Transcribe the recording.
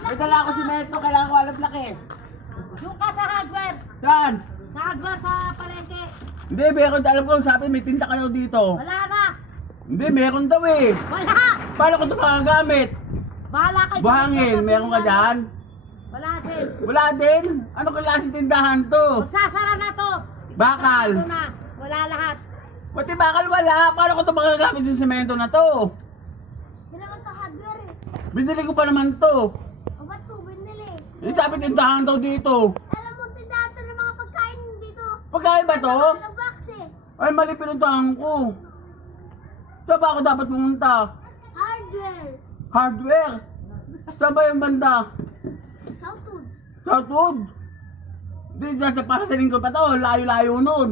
May dala ako simento, kailangan ko alam laki. Yung ka sa hardware. Saan? Sa hardware sa palengke. Hindi, meron. Alam ko, sabi may tinta kayo dito. Wala na. Hindi, meron daw eh. Wala. Paano ko ito magagamit? Bahala kayo. Buhangin, meron ka dyan? Wala din. Wala din? Ano klase tindahan to? Magsasara na to. Bakal. Ito na. Wala lahat. Pati bakal wala. Paano ko ito magagamit yung semento na to? Kailangan to hardware eh. Binili ko pa naman to. O ba't po binili? Eh, sabi tindahan daw dito. Alam mo, tindahan to ng mga pagkain dito. Pagkain ba to? Ng box eh. Ay, mali pinuntahan ko. Saan ba ako dapat pumunta? Hardware. Hardware? Saan ba yung banda? Southwood. Southwood? Hindi, dyan sa pasaling ko pa to. Layo-layo nun.